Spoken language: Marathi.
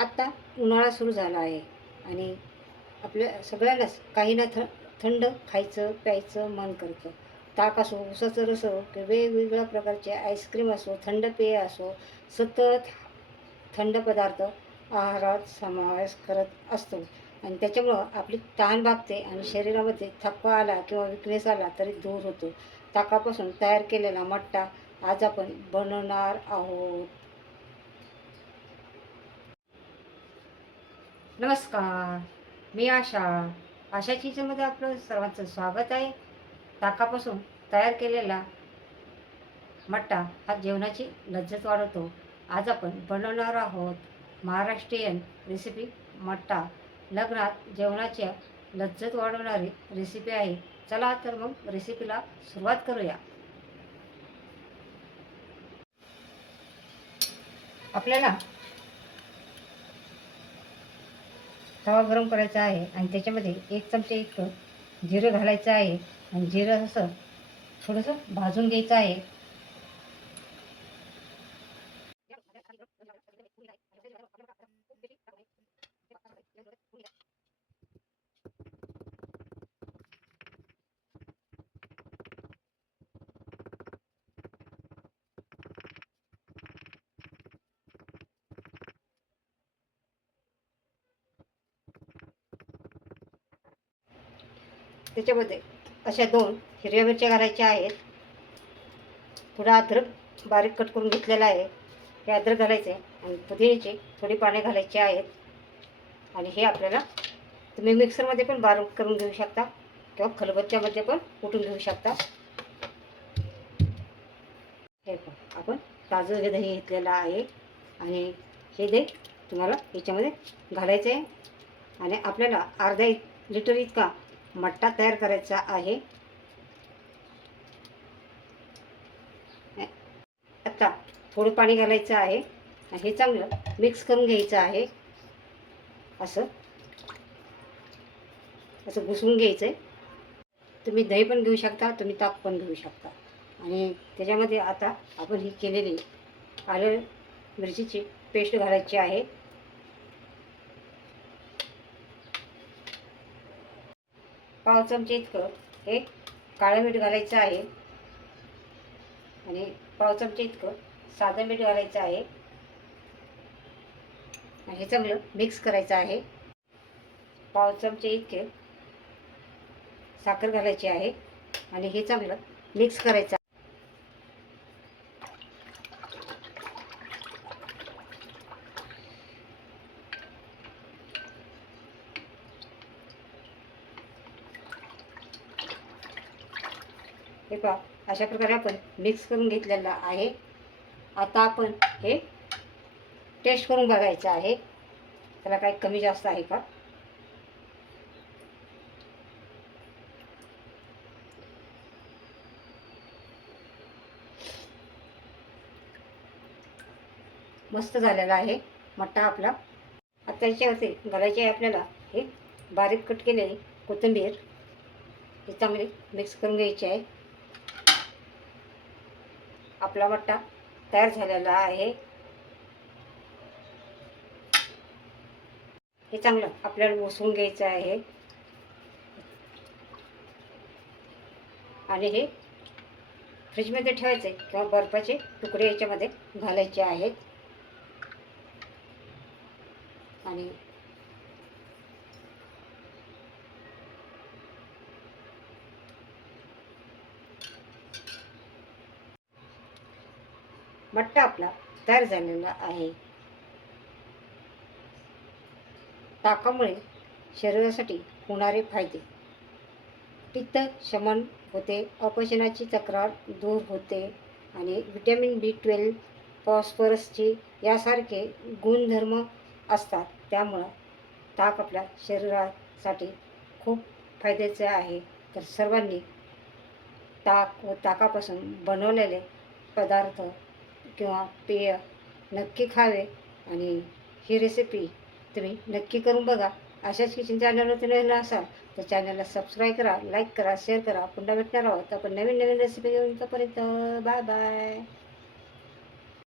आत्ता उन्हाळा सुरू झाला आहे आणि आपल्या सगळ्यांनाच काही ना थंड खायचं प्यायचं मन करतं. ताक असो, उसाचं रस असो किंवा वेगवेगळ्या प्रकारचे आईस्क्रीम असो, थंड पेय असो, सतत थंड पदार्थ आहारात समावेश करत असतो आणि त्याच्यामुळं आपली तहान भागते आणि शरीरामध्ये थकवा आला किंवा विकनेस आला तरी दूर होतो. ताकापासून तयार केलेला मट्टा आज आपण बनवणार आहोत. नमस्कार, मी आशा किचनमध्ये आपलं सर्वांचं स्वागत आहे. ताकापासून तयार केलेला मट्टा हा जेवणाची लज्जत वाढवतो. आज आपण बनवणार आहोत महाराष्ट्रीयन रेसिपी मट्टा. लग्नात जेवणाच्या लज्जत वाढवणारी रेसिपी आहे. चला तर मग रेसिपीला सुरुवात करूया. आपल्याला तवा गरम करायचा आहे आणि त्याच्यामध्ये 1 चमचा इतकं जिरं घालायचं आहे आणि जिरं असं थोडंसं भाजून घ्यायचं आहे. त्याच्यामध्ये अशा 2 हिरव्या मिरच्या घालायच्या आहेत. थोडा अद्रक बारीक कट करून घेतलेला आहे. हे अद्रक घालायचे आणि पुदिन्याची थोडी पाने घालायची आहेत आणि हे आपल्याला तुम्ही मिक्सरमध्ये पण बारीक करून घेऊ शकता किंवा खलबत्त्यामध्ये पण कुटून घेऊ शकता. हे पण आपण ताजं हे दही घेतलेलं आहे आणि हे दही तुम्हाला याच्यामध्ये घालायचं आहे आणि आपल्याला अर्धा लिटर इतका मट्टा तयार करायचा आहे. आता थोडं पाणी घालायचं आहे आणि हे चांगलं मिक्स करून घ्यायचं आहे. असं असं घुसवून घ्यायचं आहे. तुम्ही दही पण घेऊ शकता, तुम्ही ताक पण घेऊ शकता आणि त्याच्यामध्ये आता आपण ही केलेली आलं मिरचीची पेस्ट घालायची आहे. पाव चमचे इतकं हे काळं मीठ घालायचं आहे आणि पाव चमचे इतकं साधं मीठ घालायचं आहे आणि हे चांगलं मिक्स करायचं आहे. पाव चमचे इतके साखर घालायची आहे आणि हे चांगलं मिक्स करायचं. हे पहा अशा प्रकारे आपण मिक्स करून घेतलेलं आहे. आता आपण हे टेस्ट करून बघायचं आहे त्याला काही कमी जास्त आहे का. मस्त झालेला आहे मट्टा आपला. आता याच्यावरती घालायचे आहे आपल्याला हे बारीक कट केलेली कोथिंबीर. हे चांगले मिक्स करून घ्यायचे आहे. आपला मट्टा तयार झालेला आहे. हे चांगलं आपल्याला मिसळून घ्यायचं आहे आणि हे फ्रीजमध्ये ठेवायचे किंवा बर्फाचे तुकडे याच्यामध्ये घालायचे आहेत आणि मट्टा आपला तयार झालेला आहे. ताकामुळे शरीरासाठी होणारे फायदे: पित्त शमन होते, अपचनाची तक्रार दूर होते आणि व्हिटॅमिन B12, फॉस्फरसची यासारखे गुणधर्म असतात. त्यामुळं ताक आपल्या शरीरासाठी खूप फायद्याचे आहे. तर सर्वांनी ताक व ताकापासून बनवलेले पदार्थ किंवा पेय नक्की खावे आणि ही रेसिपी तुम्ही नक्की करून बघा. अशाच किचन चॅनलवर तुम्ही नवीन असाल तर चॅनलला सबस्क्राईब करा, लाईक करा, शेअर करा. पुन्हा भेटणार आहोत आपण नवीन नवीन रेसिपी घेऊन. तोपर्यंत बाय बाय.